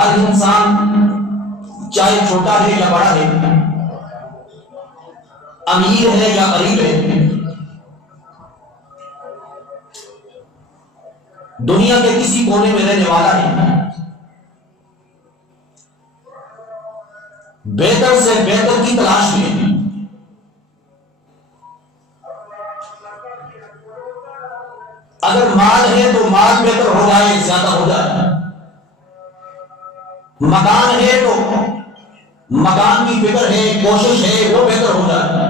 ہر انسان چاہے چھوٹا ہے یا بڑا ہے، امیر ہے یا غریب ہے، دنیا کے کسی کونے میں رہنے والا ہے، بہتر سے بہتر کی تلاش میں اگر مال ہے تو مال بہتر ہو جائے، زیادہ ہو جائے، مکان ہے تو مکان کی فکر ہے، کوشش ہے وہ بہتر ہو جائے،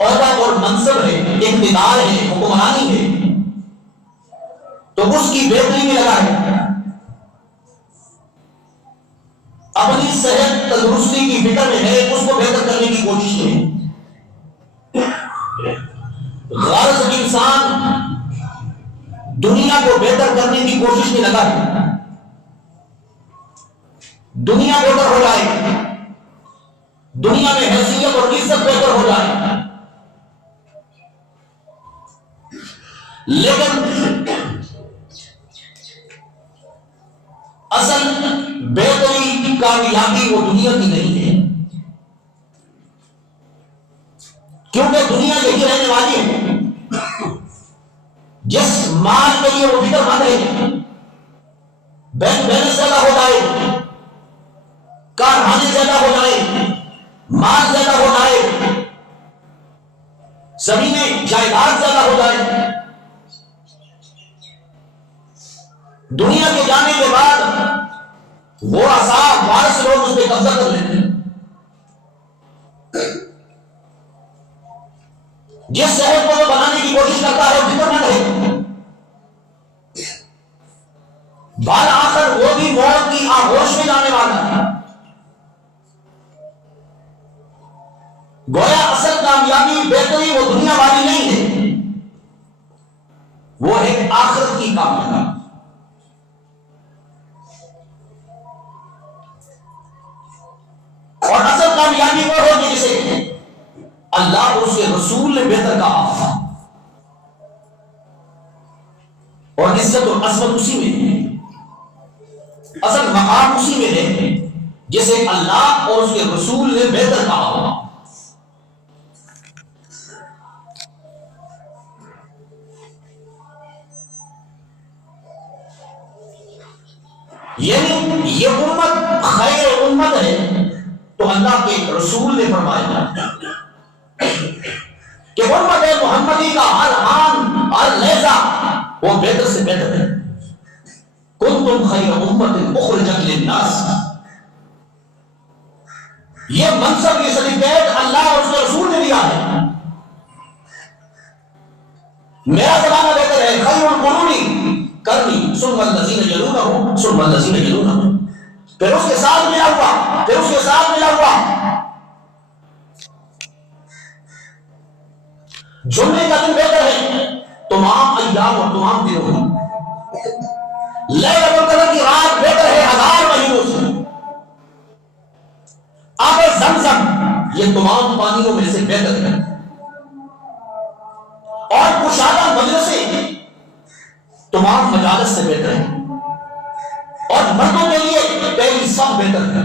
عہدہ اور منصب ہے، اقتدار ہے، حکمرانی ہے تو اس کی بہتری میں لگا ہے، اپنی صحت تندرستی کی فکر میں ہے، اس کو بہتر کرنے کی کوشش ہے، غرض انسان دنیا کو بہتر کرنے کی کوشش میں لگا ہے، دنیا بہتر ہو جائے، دنیا میں حیثیت اور عزت بہتر ہو جائے، لیکن اصل بہتری کامیابی وہ دنیا کی نہیں ہے، کیونکہ دنیا یہی رہنے والی ہے جس مال کے لیے وہ فکر مند ہے، بینک بیلنس زیادہ ہو جائے، کارخانے زیادہ ہو جائے، مال زیادہ ہو جائے، زمینیں جائیداد زیادہ ہو جائے، دنیا کے جانے کے بعد وہ اصحاب وارث لوگ اس پہ قبضہ کر لیتے ہیں، جس شہر کو وہ بنانے کی کوشش کرتا ہے فکر مند ہے، بال آخر وہ بھی موت کی آغوش میں جانے والا ہے، گویا اصل کامیابی بہتری وہ دنیا والی نہیں ہے، وہ ایک آخرت کی کامیابی، اور اصل کامیابی وہ ہوگی جسے اللہ اور اس کے رسول نے بہتر کہا، اور عزت اور عظمت اسی میں ہے، اصل مقام اسی میں ہے جسے اللہ اور اس کے رسول نے بہتر کہا ہوا، یعنی یہ امت خیر امت ہے تو اللہ کے رسول نے فرمایا کہ امت محمدی کا ہر آن ہر لہجہ وہ بہتر سے بہتر ہے، کنتم خیر امت اخرجت للناس، یہ منصب یہ سرٹیفکیٹ اللہ اور اس کے رسول نے دیا ہے، میرا زمانہ بہتر ہے، خیر القرون کرنی ثم الذین یلونہم ثم الذین یلونہم، پھر اس کے ساتھ ملا ہوا، پھر اس کے ساتھ ملا ہوا، جمعے کا دن بہتر ہے تمام ایام اور تمام دنوں میں، لیلۃ القدر کی رات بہتر ہے 1000 مہینوں سے، آب زمزم یہ تمام پانیوں میں سے بہتر ہے، اور کشادہ مجلسیں تمام مجالس سے بہتر ہے، اور مردوں کے لیے پہلی صف بہتر ہے،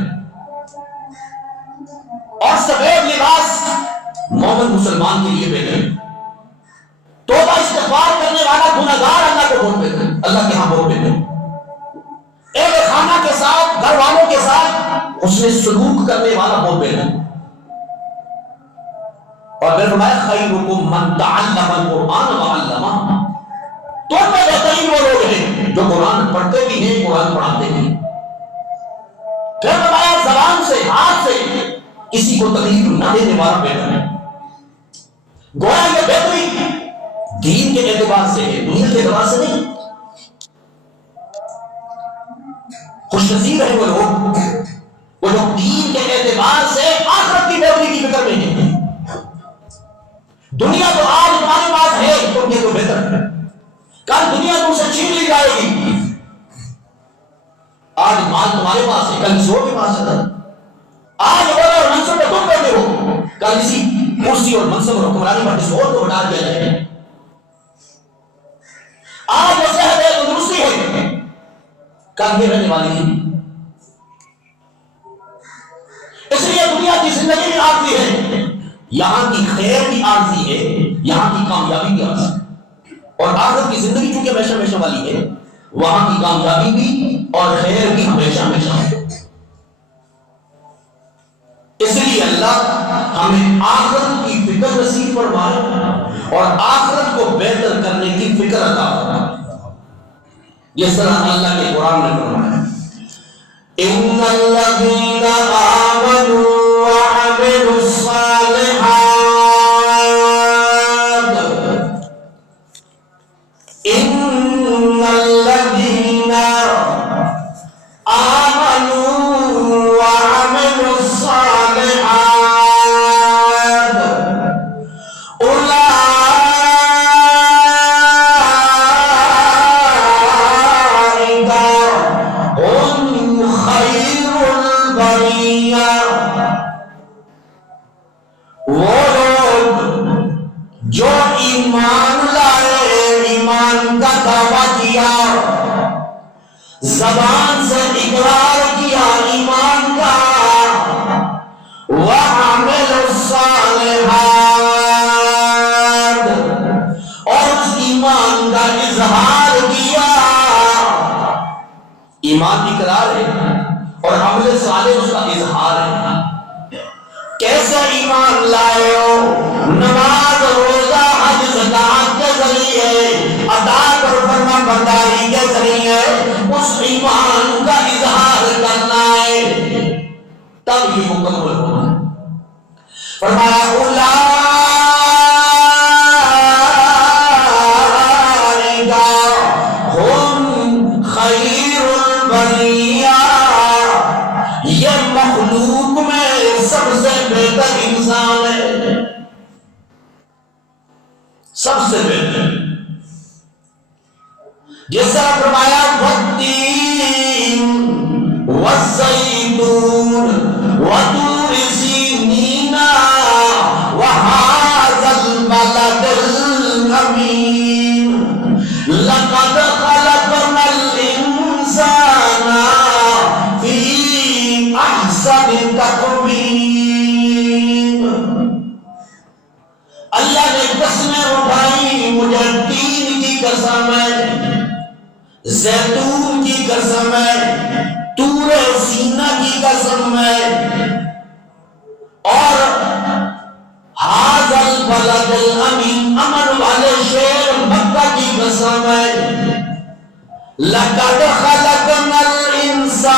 اور سفید لباس مومن مسلمان کے لیے بہتر ہے، توبہ استغفار کرنے والا گنہگار اللہ کو بہت بہتر ہے، اللہ کے ہاں بہت بہتر ہے، ایک خانہ کے ساتھ گھر والوں کے ساتھ اس نے سلوک کرنے والا بہت بہتر ہے، اور پھر فرمایا خیرکم من تعلم القرآن وعلمہ، تم میں بہترین وہ لوگ ہیں جو قرآن پڑھتے بھی ہیں، قرآن پڑھاتے بھی ہیں، پھر فرمایا زبان سے ہاتھ سے کسی کو تکلیف نہ دینے والا بہتر ہے، گویا یہ بہتری دین کے اعتبار سے ہے، دنیا کے اعتبار سے نہیں، خوش نصیب ہے وہ لوگ دین کے اعتبار سے آخرت کی بہتری کی فکر میں ہیں، دنیا تو آج تمہارے پاس ہے تم یہ تو بہتر ہے، کل دنیا تم سے چھین لی جائے گی، آج مال تمہارے پاس ہے کل کسی اور کے پاس ہے، آج عہدہ اور منصب پہ تم بیٹھے ہو کل اسی کرسی اور منصب اور حکمرانی پر کسی اور کو ہٹا دیا جائے گا، آج کل یہ رہنے والی ہے. اس لیے دنیا کی زندگی بھی عارضی ہے، یہاں کی خیر بھی عارضی ہے، یہاں کی کامیابی بھی عارضی ہے. اور آخرت کی زندگی چونکہ ہمیشہ ہمیشہ والی ہے، وہاں کی کامیابی بھی اور خیر بھی ہمیشہ ہمیشہ ہے. اس لیے اللہ ہمیں آخرت کی فکر نصیب فرمائے اور آخرت کو بہتر کرنے کی فکر عطا فرمائے. جس طرح اللہ کے قرآن نے فرمایا ان الذین آمنوا وعملوا الصالحات ان الذین آمنوا وعملوا الصالحات وہ لوگ جو ایمان لائے، ایمان کا دعویٰ کیا، زبان سے اقرار کیا ایمان کا، وَعَمِلُوا الصَّالِحَاتِ اور اس ایمان کا اظہار کیا. ایمان اقرار ہے اور عمل صالح اس کا اظہار ہے. کیسے ایمان لائے ہو؟ نماز، روزہ، حج، زکات کے ذریعے، اطاعت اور فرما برداری کے ذریعے اس ایمان کا اظہار کرنا ہے، تب یہ مکمل ہونا ہے. فرمایا اولئک ہم خیر البریہ، یہ مخلوق میں سب سے بہتر انسان ہے، سب سے بہتر. جس طرح فرمایا والتین والزیتون وطور سینین وہذا البلد الامین لقد خلقنا الانسان فی احسن تقویم. اللہ نے قسمیں اٹھائی، مجھے تین کی قسم ہے، زیتون کی قسم ہے، طور سینہ کی قسم ہے، اور ھذا البلد الامین امن والے شہر مکہ کی قسم ہے. لقد خلقنا الانسان،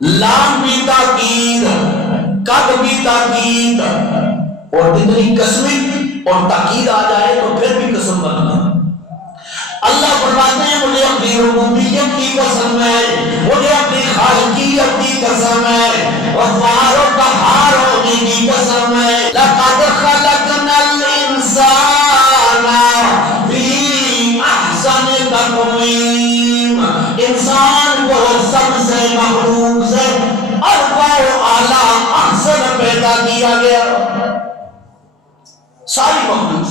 لام بھی تاکید، قد بھی تاکید، اور جتنی قسمیں اور تاکید آ جائے تو پھر بھی قسم بننا. اللہ فرماتے ہیں مجھے اپنی ربوبیت کی قسم ہے، مجھے اپنی خالقیت کی قسم ہے، غفار و قہار ہونے کی قسم ہے. لقد خلقنا الانسان فی احسن تقویم، انسان کو سب سے مخلوق سے ارفع و اعلیٰ احسن پیدا کیا گیا. ساری مخلوق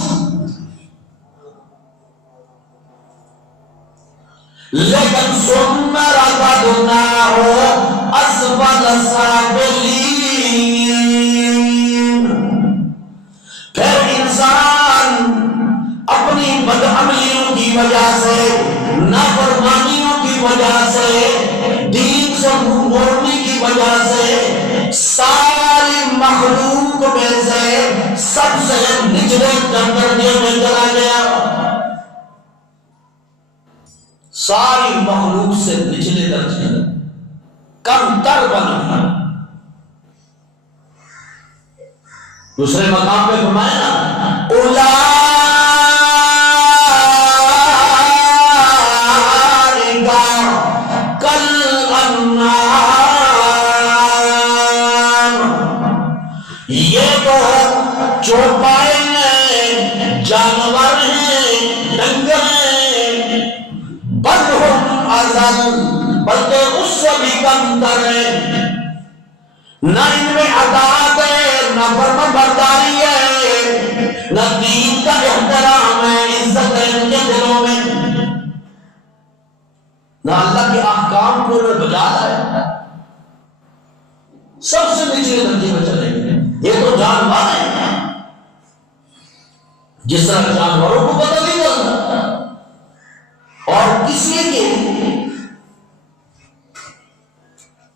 لیکن ثم رددناہ اسفل سافلین، پھر انسان اپنی بدعملیوں کی وجہ سے، نافرمانیوں کی وجہ سے، دین سے منہ موڑنے کی وجہ سے، ساری مخلوق میں سے سب سے نچلے درجے میں چلا گیا. ساری مخلوق سے نچلے درجے، کم تر بن گیا. دوسرے مقام پہ فرمایا نا اولئک کالانعام، یہ تو چوپائے ہیں، جانور ہیں، ڈنگر ہیں، بل ہم اضل، بلکہ اس سے بھی کم تر ہے. نہ ان میں اطاعت ہے، نہ فرما برداری ہے، نہ دین کا احترام ہے، عزت جس طرح جانوروں کو پتہ نہیں چلتا، اور اس لیے کہ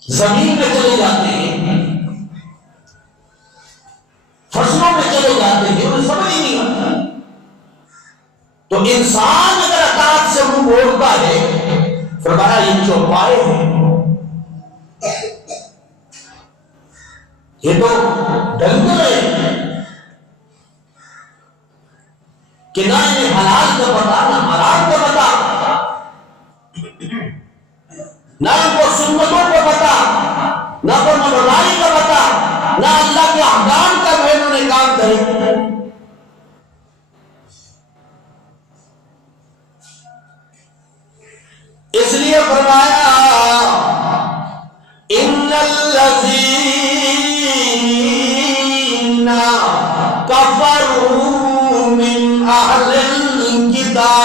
زمین میں چلے جاتے ہیں، فصلوں میں چلے جاتے ہیں، انہیں سمجھ ہی نہیں آتا۔ تو انسان اگر اطاعت سے منہ موڑتا ہے، فرمایا یہ چوپائے ہیں، یہ تو ڈنگر ہے کہ نہ انہیں حلال کا پتا نہ حرام کا پتا، نہ ان کو سنتوں کا پتا، نہ فرمانبرداری کا پتا، نہ اللہ کے احکام کا انہوں نے کام کرے۔ اس لیے فرمایا ان الذین کفروا من اہل الکتاب،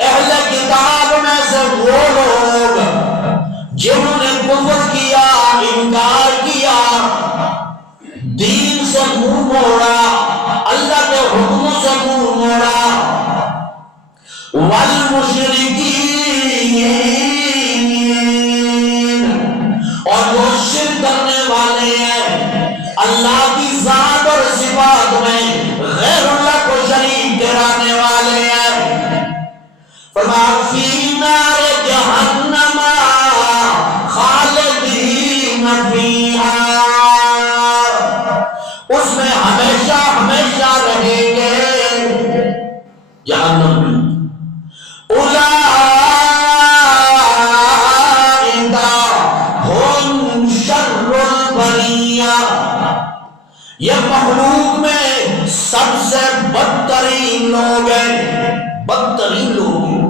اہل کتاب میں سے وہ لوگ جنہوں نے کفر کیا، انکار کیا، دین سے منہ موڑا، اللہ کے حکموں سے منہ موڑا، والمشرکین، اور جو شرک کرنے والے ہیں، اللہ کی ذات اور صفات میں غیر اللہ کو شریک ٹھہرانے والے ہیں، فرمایا فی نار جہنم خالدین فیہا، اس میں ہمیشہ ہمیشہ رہیں گے جہنم میں۔ یہ مخلوق میں سب سے بدترین لوگ ہیں، بدترین لوگ ہیں۔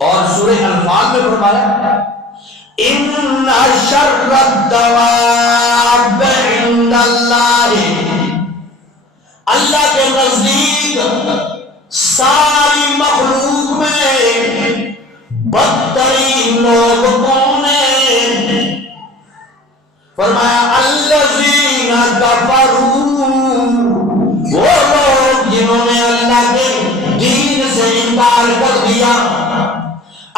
اور سورہ انفال میں فرمایا ان شر الدواب عند اللہ، اللہ کے نزدیک ساری مخلوق میں بدترین لوگ کون ہیں؟ فرمایا الذین کفروا، وہ لوگ جنہوں نے اللہ کے دین سے انکار کر دیا،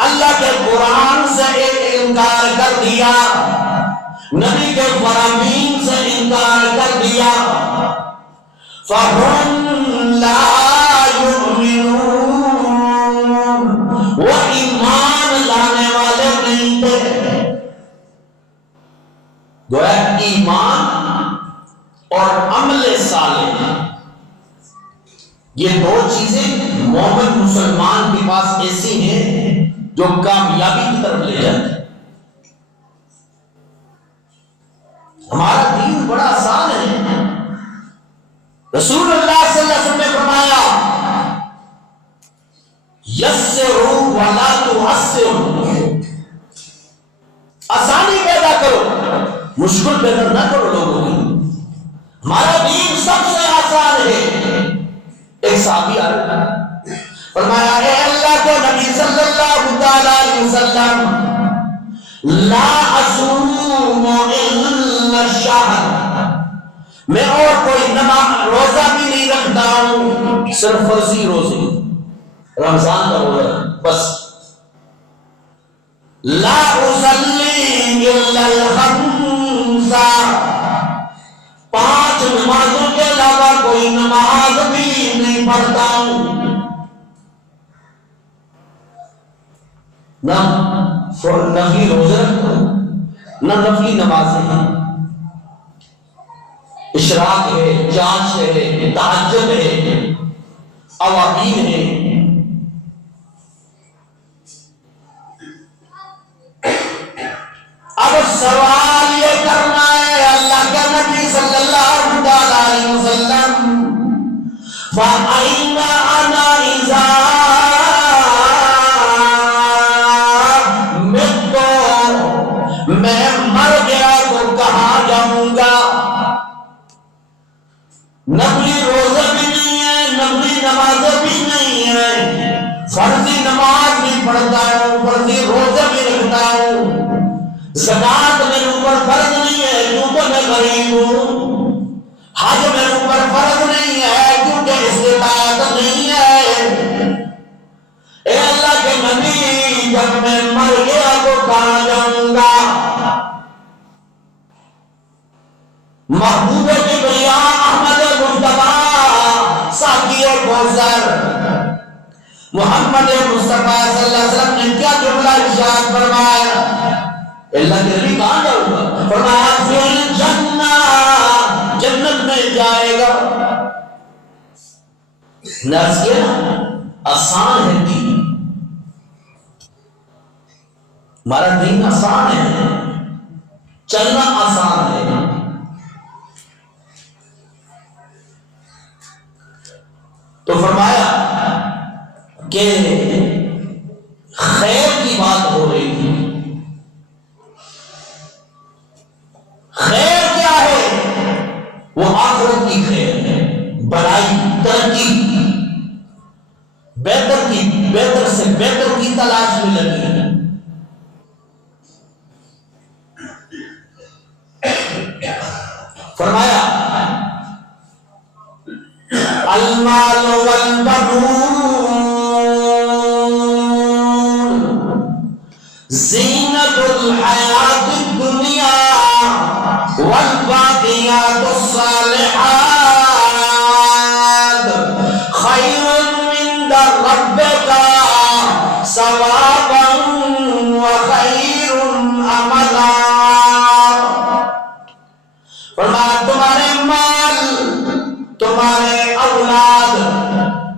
اللہ کے قرآن سے انکار کر دیا، نبی کے فرامین سے انکار کر دیا، فَهُمْ لَا يُؤْمِنُونَ، وہ ایمان لانے والے نہیں تھے۔ گویا ایمان اور عمل صالح، یہ دو چیزیں مومن مسلمان کے پاس ایسی ہیں جو کامیابی کی طرف لے جاتے ہیں۔ ہمارا دین بڑا آسان ہے۔ رسول اللہ صلی اللہ علیہ وسلم نے فرمایا یسروا ولا تعسروا، آسانی پیدا کرو، مشکل پیدا نہ کرو لوگوں کی۔ ہمارا دین سب سے آسان ہے۔ ایک صحابی آیا، فرمایا اے اللہ کے نبی صلی اللہ علیہ وسلم، لا اصوم الا الشہر، میں اور کوئی نماز روزہ بھی نہیں رکھتا ہوں، صرف فرضی روزے، رمضان کا روزہ بس۔ لا اصلی الا الخمس، 5 نمازوں کے علاوہ کوئی نماز بھی نہیں پڑھتا ہوں۔ نہ نفلی روزے رکھتا ہوں، نہ نفلی نمازیں ہیں، اشراق ہے، چاش ہے، تہجد ہے، اوابین ہے۔ اب سوال یہ کرنا ہے اللہ کے نبی صلی اللہ علیہ وسلم، فَأَيْنَ أَنَا إِذَا مِتُّ، میں مر گیا تو کہاں جاؤں گا؟ نفلی روزہ بھی نہیں ہے، نفلی نماز بھی نہیں ہے، فرضی نماز بھی پڑھتا ہوں، فرضی روزہ بھی رکھتا ہوں، زکات میرے اوپر فرض نہیں ہے کیونکہ میں غریب ہوں، حج میرے اوپر فرض نہیں ہے کیونکہ استطاعت نہیں ہے۔ اے اللہ کے نبی جب میں مر گیا تو کہاں جاؤں گا؟ محبوب کبریا احمد مصطفیٰ ساقی کوثر محمد مصطفیٰ صلی اللہ علیہ وسلم نے کیا جملہ ارشاد فرمایا؟ اللہ کے نبی کہاں جاؤں گا؟ فرمایا فی الجنہ، جنت میں جائے گا۔ نرس کیا آسان ہے دین، ہمارا دین آسان ہے، چلنا آسان ہے۔ تو فرمایا کہ خیر کی بات ہو رہی تھی۔ خیر کیا ہے؟ وہ آخرت کی خیر ہے، بڑائی، ترقی، بہتر سے بہتر کی تلاش میں لگی ہے۔ فرمایا المال والبنون زینت الحیات الدنیا والباقیات الصالحات خیر عند ربک ثوابا وخیر املا۔ فرمایا تمہارے مال، تمہارے اولاد،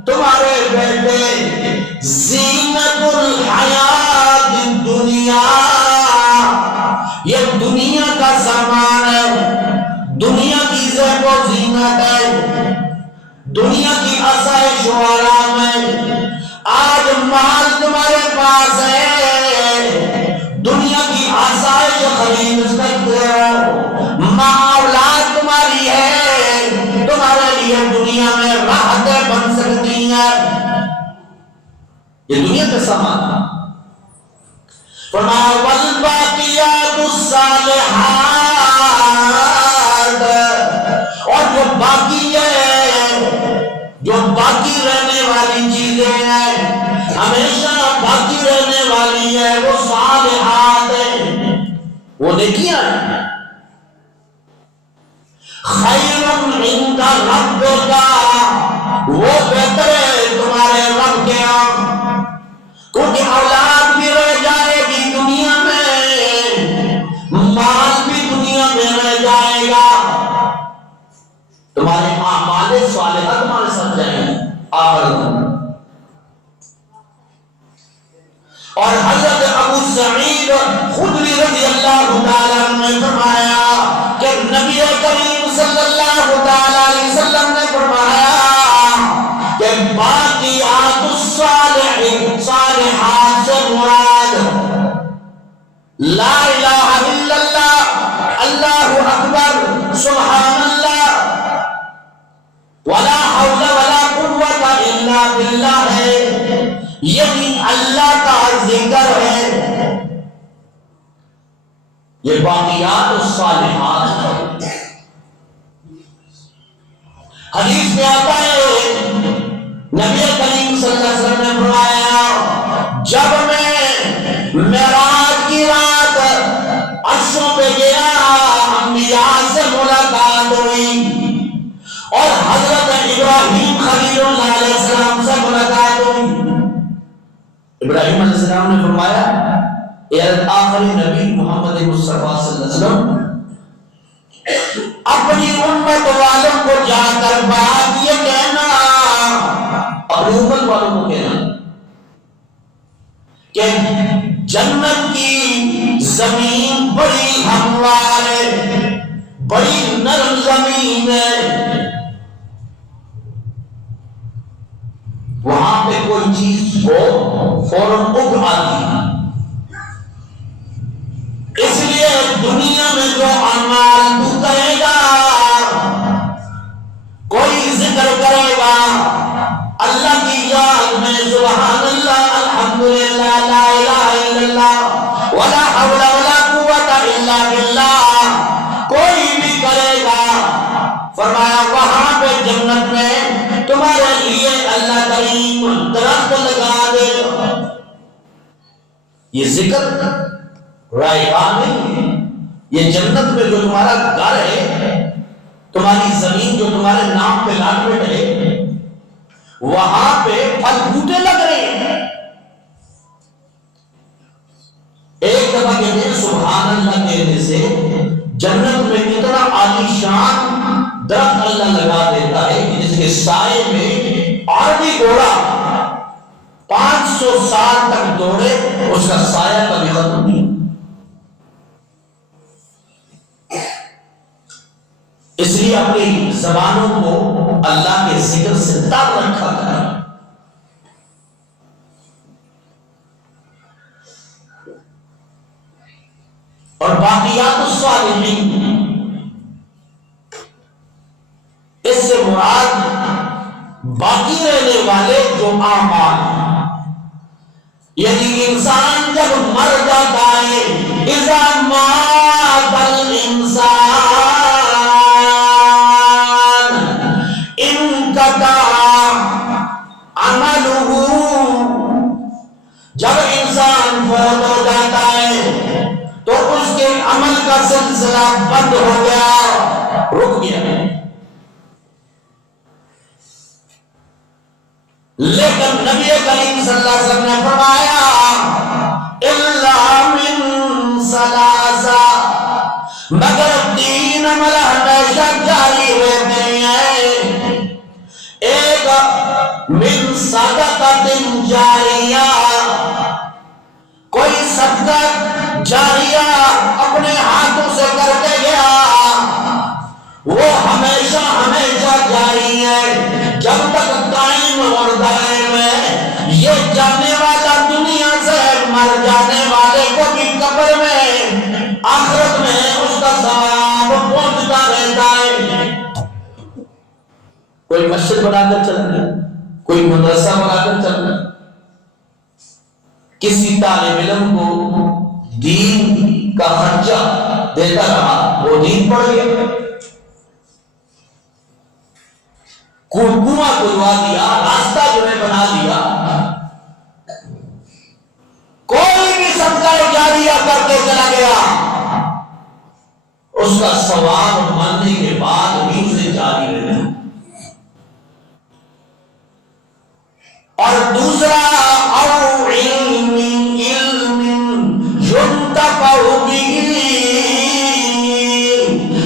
تمہارے بیٹے زینت الحیات الدنیا، یہ دنیا کا سامان ہے، دنیا کی زیب و زینت ہے، دنیا کی آسائش و آرام ہے۔ آج مال تمہارے پاس ہے، دنیا کی آسائش خرید سکتے ہو، ماں اولاد تمہاری ہے، تمہارے لیے دنیا میں راحتیں بن سکتی ہیں، یہ دنیا کا سامان۔ فرمایا والباقیات الصالحات، اور جو باقی ہے، جو باقی رہنے والی چیزیں ہیں، ہمیشہ باقی رہنے والی ہے، وہ صالحات ہیں، وہ نیکیاں ہیں۔ خیر عند ربک، وہ بہتر ہے تمہارے رب کے ہاں، کیونکہ اولاد بھی رہ جائے گی دنیا میں، مال بھی دنیا میں رہ جائے گا، تمہارے اعمال صالحہ تمہارے ساتھ جائیں گے اور حضرت ابو سعید خدری رضی اللہ تعالیٰ عنہ نے فرمایا کہ نبی کریم صلی اللہ تعالیٰ علیہ وسلم نے فرمایا کہ باقیات الصالحات سے مراد لا الہ الا اللہ، اللہ اکبر، سبحان اللہ، ولا حول ولا قوت الا باللہ ہے، یعنی اللہ کا ذکر ہے، یہ باقیات الصالحات ہے۔ حدیث میں آتا ہے نبی کریم صلی اللہ علیہ وسلم نے فرمایا جب میں معراج کی رات عرشوں پہ گیا، انبیاء سے ملاقات ہوئی اور حضرت ابراہیم خلیل اللہ علیہ السلام سے ملاقات ہوئی۔ ابراہیم علیہ السلام نے فرمایا اے آخری نبی محمد مصطفیٰ صلی اللہ علیہ وسلم، اپنی امت والوں کو جا کر بات یہ کہنا، اپنی امت والوں کو کہنا کہ جنت کی زمین بڑی ہموار ہے، بڑی نرم زمین ہے، وہاں پہ کوئی چیز ہو فوراً اگ آتی ہے، اس لیے دنیا میں جو اعمال تو کرے گا، کوئی ذکر کرے گا اللہ کی یاد میں، سبحان اللہ، الحمدللہ، لا الہ الا اللہ، ولا حول ولا قوت الا باللہ، کوئی بھی فرمایا وہاں پہ جنت میں تمہارے لیے اللہ کریم درخت لگا دے گا. یہ ذکر رائحان نہیں ہے، یہ جنت میں جو تمہارا گھر ہے، تمہاری زمین جو تمہارے نام پہ لاٹ ہے، وہاں پہ پھل بوٹے لگ رہے ہیں. ایک دفعہ کہتے ہیں سبحان اللہ کہنے سے جنت میں اتنا عالی شان درخت اللہ لگا دیتا ہے کہ جس کے سائے میں عربی گھوڑا 500 سال تک دوڑے اس کا سایہ کبھی ختم نہیں. اس لیے اپنی زبانوں کو اللہ کے ذکر سے تر رکھا کریں. اور باقیات الصالحین، اس سے مراد باقی رہنے والے جو اعمال ہیں، یعنی انسان جب مر جاتا ہے، اذا مات الانسان انقطع عملہ، جب انسان فوت ہو جاتا ہے تو اس کے عمل کا سلسلہ بند ہو گیا، رک گیا. لیکن نبی کریم صلی اللہ علیہ وسلم نے فرمایا الا من ثلاثہ، مگر 3 عمل ہمیشہ جاری رہتے ہیں. ایک من صدقۃ جاریہ، کوئی صدقہ جاریہ اپنے ہاتھوں سے کر کے گیا، وہ ہمیشہ ہمیشہ جاری ہے جب تک قائم اور دائم ہے. یہ جانے والا دنیا سے مر جانے والے کو بھی قبر میں آخرت میں اس کا ثواب پہنچتا رہتا ہے. کوئی مسجد بنا کر چل گیا، کوئی مدرسہ بنا کر چل گیا، کسی طالب علم کو دین کا خرچہ دیتا رہا، وہ دین پڑھ گیا. کنواں کھلوا دیا، راستہ جو ہے بنا دیا. کوئی بھی صدقہ جاریہ کر کے چلا گیا، اس کا ثواب ماننے کے بعد بھی اسے جاری رہنا. اور دوسرا او علم ينتفع به،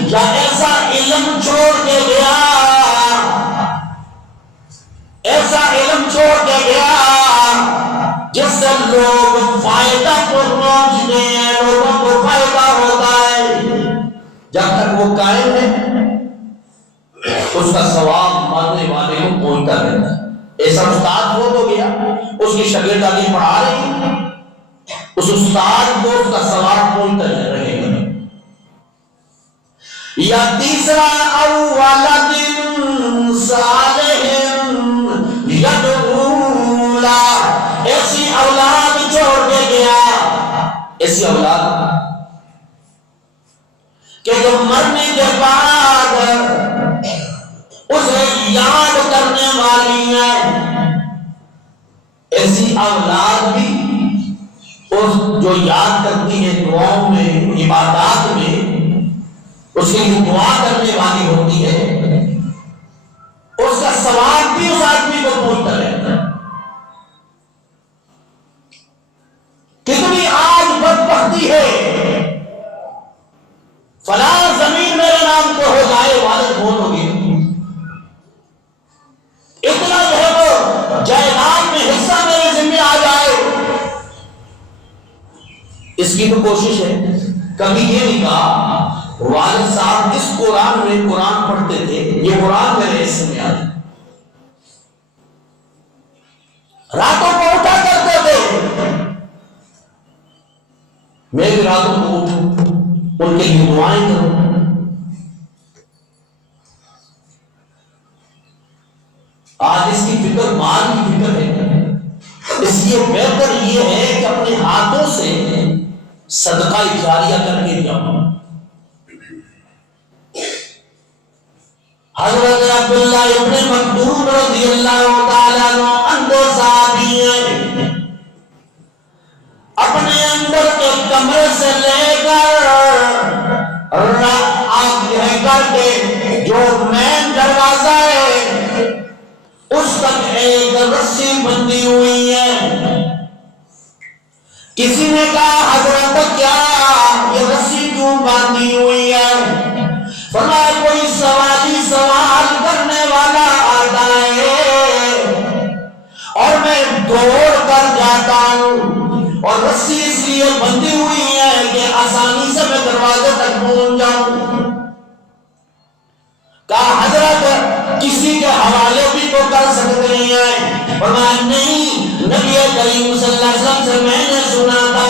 یا ایسا علم چھوڑ کے گیا، ایسا علم چھوڑ کے گیا جس سے لوگ فائدہ کو پہنچتے ہیں، لوگوں کو فائدہ ہوتا ہے. جب تک وہ قائم ہے اس کا ثواب ماننے والے کو پہنچتا رہتا ہے. ایسا استاد وہ تو گیا، اس کی شاگرد آگے پڑھا رہی، اس استاد کو اس کا ثواب پہنچتا رہے گا. یا تیسرا او ولد صالح یدعو لہ، ایسی اولاد چھوڑ کے گیا، ایسی اولاد کہ جو مرنے کے بعد اسے یاد کرنے والی ہے. ایسی اولاد بھی اس جو یاد کرتی ہے دعاؤں میں، عبادات میں، اس کے لیے دعا کرنے والی ہوتی ہے، اس کا ثواب بھی اس آدمی کو پہنچتا رہتا ہے. کتنی آج بدبختی ہے، فلاں زمین میرے نام کو ہو جائے، والد فوت ہو گئے، اتنا جو ہے وہ جائیداد میں حصہ میرے ذمہ آ جائے. اس کی تو کوشش ہے. کبھی یہ نہیں کہا والد صاحب اس قرآن میں قرآن پڑھتے تھے، یہ قرآن میرے حصے میں آ جائے. راتوں کو اٹھا کرتے تھے، میں بھی راتوں کو اٹھوں، ان کے لیے دعائیں کروں. آج اس کی فکر مال کی فکر ہے. اس لیے بہتر یہ ہے کہ اپنے ہاتھوں سے صدقہ جاریہ کر کے جاؤ. عبداللہ ابن مکتوم رضی اللہ تعالیٰ عنہ اندر صحابی ہیں، اپنے اندر کے کمرے سے لے کر آگے کر کے جو مین دروازہ ہے اس تک ایک رسی بندھی ہوئی ہے۔ کسی نے کہا حضرت کیا یہ رسی کیوں باندھی ہوئی ہے؟ فرمایا کوئی سوالی سوال کرنے والا آتا ہے اور میں دوڑ کر جاتا ہوں، اور رسی اس لیے بندھی ہوئی ہے کہ آسانی سے میں دروازے تک پہنچ جاؤں۔ کہا حضرت کسی کے حوالے بھی تو کر سکتے ہیں؟ فرمایا نہیں، نبی کریم صلی اللہ علیہ وسلم سے میں نے سنا تھا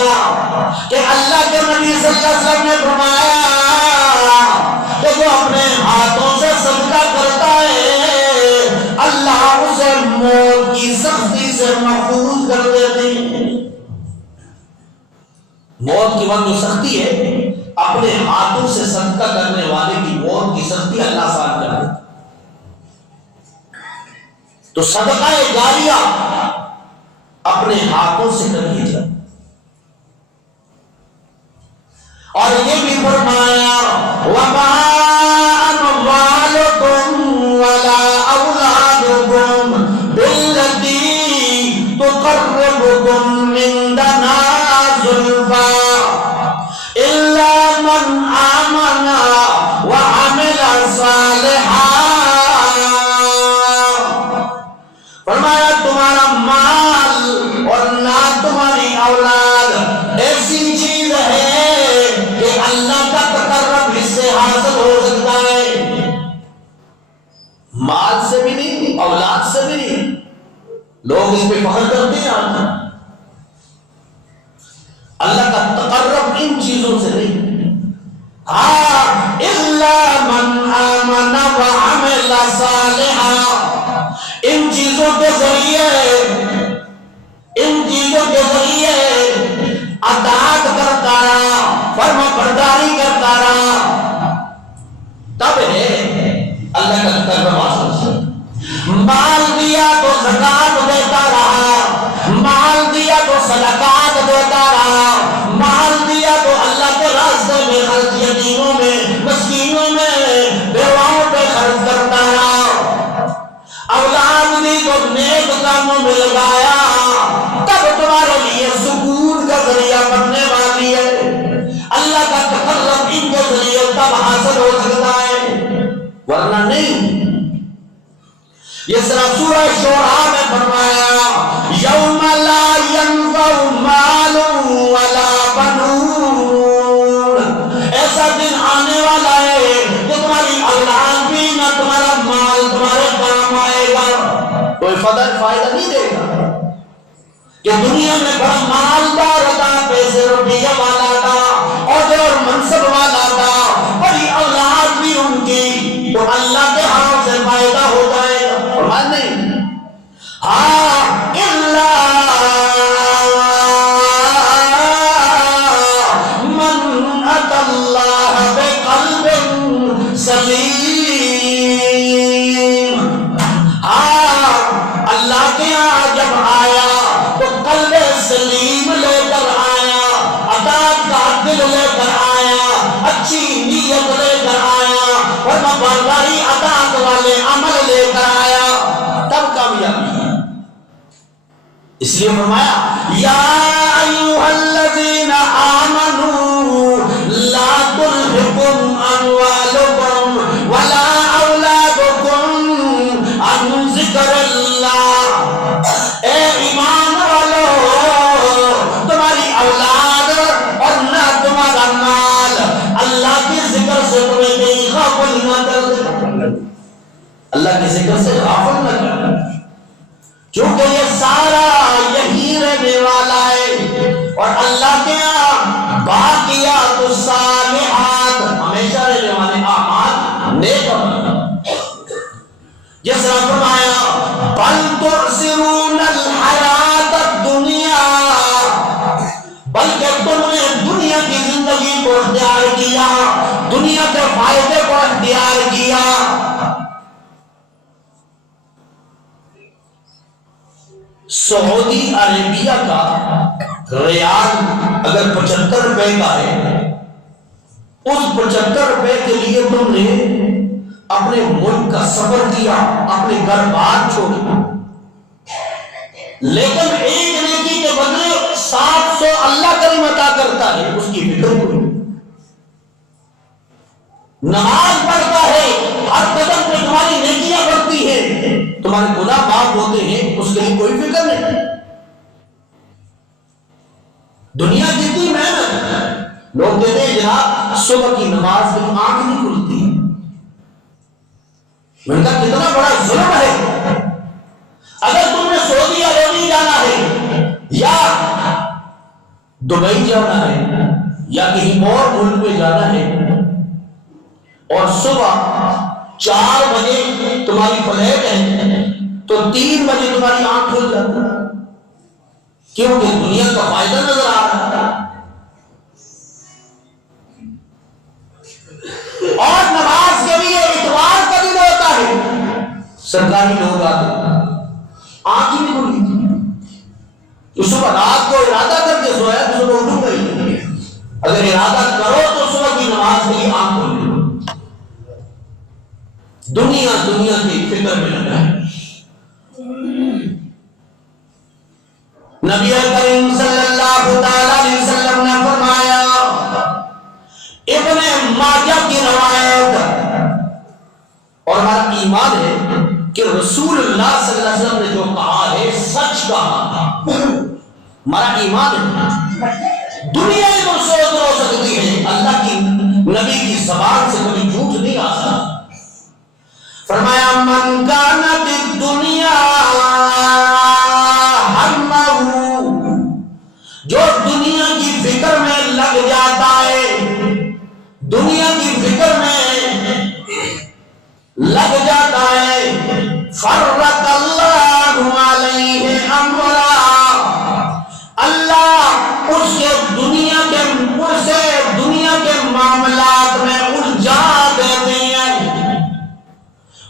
کہ اللہ کے نبی صلی اللہ علیہ وسلم نے فرمایا کہ جو اپنے ہاتھوں سے صدقہ کرتا ہے اللہ اسے موت کی سختی سے محفوظ کر دیتے ہیں۔ موت کی وقت جو سختی ہے اپنے ہاتھوں سے صدقہ کرنے والے کی موت کی سختی اللہ آسان کر دیتا۔ تو صدقہ جاریہ اپنے ہاتھوں سے کر لیجیے۔ اور یہ بھی فرمایا وَمَا أَمْوَالُكُمْ وَلَا أَوْلَادُكُمْ بِالَّتِي تُقَرِّبُكُمْ عِندَنَا زُلْفَىٰ إِلَّا مَنْ آمَنَ وَعَمِلَ صَالِحًا۔ فرمایا تمہارا مال اور نہ تمہاری اولاد ایسی چیز ہے کہ اللہ کا تقرب اس سے حاصل ہو سکتا ہے، مال سے بھی نہیں، اولاد سے بھی نہیں۔ لوگ اس پہ فخر کرتے ہیں اللہ کا تقرب ان چیزوں سے نہیں۔ الا من آمن وعمل صالحا، ان چیزوں کے ذریعے اطاعت کرتا رہا، فرما برداری کرتا رہا، تب ہے اللہ کا تقرب حاصل۔ مال دیا تو زکات دیتا رہا، مال دیا تو صدقات دیتا رہا، مال دیا تو اللہ کے راستے میں خرچ، یتیموں میں، مسکینوں میں، بیواؤں پہ خرچ کرتا رہا، اولاد دی تو نیک کاموں میں لگایا، تب تمہارے لیے سکون کا ذریعہ بننے والی ہے۔ اللہ کا تقرب ان کے ذریعے تب حاصل ہو سکتا ہے، ورنہ نہیں۔ یہ طرح سورہ شعراء میں فرمایا یوم لا ينفع مال ولا بنون، ایسا دن آنے والا ہے کہ تمہاری اولاد بھی نہ تمہارا مال تمہارے کام آئے گا، کوئی فائدہ نہیں دے گا۔ کہ دنیا میں بڑا مالدار تھا، پیسے روپیہ والا تھا، عہدے اور منصب والا تھا، بڑی اولاد بھی ان کی، تو اللہ کے ہاں سے فائدہ ہو جائے گا؟ فرمان نہیں۔ الا من اتى الله بقلب سلیم، اللہ کے یہاں جب آیا تو قلب سلیم لے کر آیا، اطاعت کا دل لے کر آیا، اچھی نیت لے کر آیا، فرما برداری اطاعت والے عمل لے کر آیا، تب کامیابی ہے۔ اس لیے فرمایا یا ایھا الذین آمنوا لا تلہکم اموالکم ولا اولادکم عن ذکر اللہ، اے ایمان والو تمہاری اولاد اور نہ تمہارا مال اللہ کے ذکر سے تمہیں کہیں غافل نہ کر دے، اللہ کے ذکر سے غافل نہ کر دے، چونکہ یہ سارا یہی رہنے والا ہے، اور اللہ کے یہاں باقیات الصالحات ہمیشہ رہنے والے اعمال نیک عمل، جس طرح فرمایا بل تؤثرون الحیات الدنیا، بلکہ تم نے دنیا کی زندگی کو اختیار کیا، دنیا کے فائدے کو اختیار کیا، سعودی عربیہ کا ریال اگر 75 روپے کا ہے، اس 75 روپے کے لیے تم نے اپنے ملک کا سفر کیا، اپنے گھر بار چھوڑی، لیکن ایک نیکی کے بدلے 700 اللہ کریم عطا کرتا ہے، اس کی فکر کوئی نہیں۔ نماز پڑھتا ہے، ہر قدم پہ تمہاری نیکیاں بڑھتی ہیں، تمہارے گناہ معاف ہوتے ہیں، اس کے لیے کوئی فکر نہیں۔ دنیا جتنی محنت، لوگ کہتے ہیں جناب صبح کی نماز کی آنکھ نہیں کھلتی، میں نے کہا کتنا بڑا ظلم ہے۔ اگر تم نے سعودی عربی جانا ہے یا دبئی جانا ہے یا کہیں اور ملک میں جانا ہے اور صبح 4 بجے تمہاری فلائٹ ہے تو 3 بجے تمہاری آنکھ کھل جاتی ہے، کیونکہ دنیا کا فائدہ نظر آ رہا ہے۔ اور نماز کے لیے اتوار کا دن ہوتا ہے، سرکاری لوگ آتے آنکھ ہی نہیں کھلی، تو صبح رات کو ارادہ کر کے سویا تو صبح اٹھوں گئی، اگر ارادہ کرو تو صبح کی نماز کے لیے آنکھ کھول لو۔ دنیا کی فکر میں لگا ہے۔ نبی کریم صلی اللہ علیہ وسلم نے فرمایا، ابن ماجہ کی روایت، اور ہمارا ایمان ہے کہ رسول اللہ صلی اللہ علیہ وسلم نے جو کہا ہے سچ کہا، ہمارا ایمان ہے۔ دنیا میں سوچ ہو سکتی ہے، اللہ کی نبی کی زبان سے کوئی جھوٹ نہیں آ سکتا۔ فرمایا من کانت الدنیا ہمہ، جو دنیا کی فکر میں لگ جاتا ہے، دنیا کی فکر میں لگ جاتا ہے، فرق اللہ علیہ امرا، اللہ اس کے دنیا کے معاملات میں الجھا دیتے ہیں،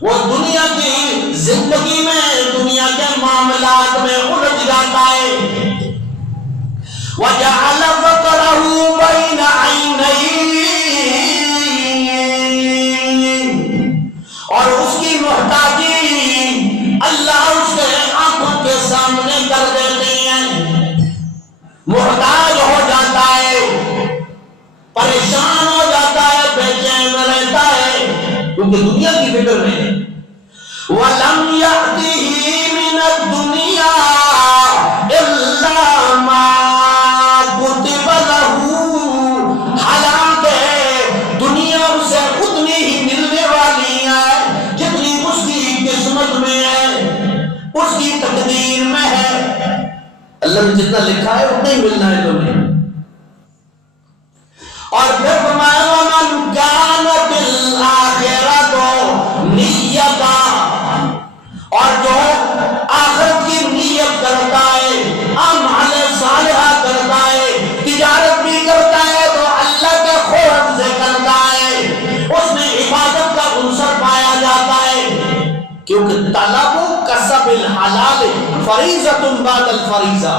وہ دنیا کی زندگی میں دنیا کے معاملات میں الجھ جاتا ہے۔ وَجَعَلَ فَقْرَهُ بَيْنَ عَيْنَيْهِ، اور اس کی محتاجی اللہ اس کے آنکھوں کے سامنے کر دیتے ہیں، محتاج ہو جاتا ہے، پریشان ہو جاتا ہے، بے چین رہتا ہے، کیونکہ دنیا کی فکر میں ہے۔ وَلَمْ يَأْتِهِ مِنَ الدُّنْيَا إِلَّا مَا كُتِبَ لَهُ، حالانکہ دنیا اسے اتنی ہی ملنے والی ہے جتنی اس کی قسمت میں ہے، اس کی تقدیر میں ہے۔ اللہ نے جتنا لکھا ہے اتنا ہی ملنا ہے تمہیں۔ اور پھر فرمایا وَمَنْ كَانَتِ الْآخِرَةُ نِيَّتًا، اور جو آخرت کی نیت کرتا ہے، اعمال صالحہ کرتا ہے، تجارت بھی کرتا ہے تو اللہ کے خوف سے کرتا ہے، اس میں عبادت کا عنصر پایا جاتا ہے، کیونکہ طلب کسب الحلال فریضۃ بعد الفریضہ،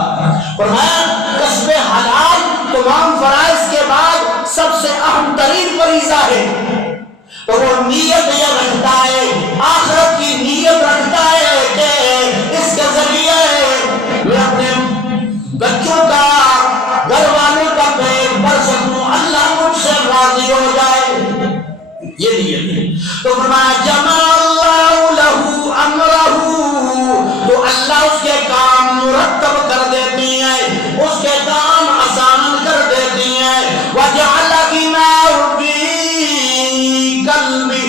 فرمایا کسب حلال تمام فرائض کے بعد سب سے اہم ترین فریضہ ہے۔ تو وہ نیت یہ رکھتا ہے، آخرت کی نیت رکھتا ہے کہ اس کے ذریعے میں اپنے بچوں کا، گھر والوں کا پیٹ بھر سکوں، اللہ مجھ سے راضی ہو جائے، یہ نیت ہے۔ تو فرمایا جمع اللہ لہ امرہ، تو اللہ اس کے کام مرتب کر دیتی ہے، اس کے کام آسان کر دیتی ہے۔ وجعل غناہ فی قلبی،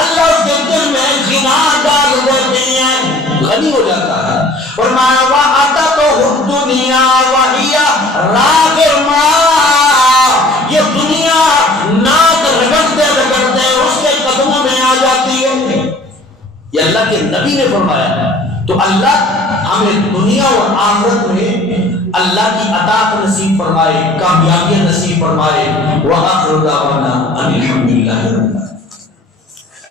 اللہ اس کے دل میں غنا ڈال دیتی ہے، غنی ہو جاتا ہے۔ فرمایا وَأَتَتْهُ الدُّنْيَا وَهِيَ رَاغِمَةٌ، یہ دنیا ناک رگڑتے رگڑتے اس کے قدموں میں آ جاتی ہے۔ یہ اللہ کے نبی نے فرمایا۔ تو اللہ ہمیں دنیا اور آخرت میں اللہ کی عطا نصیب فرمائے، کامیابی نصیب فرمائے۔ وآخر دعوانا ان الحمد للہ رب العالمین۔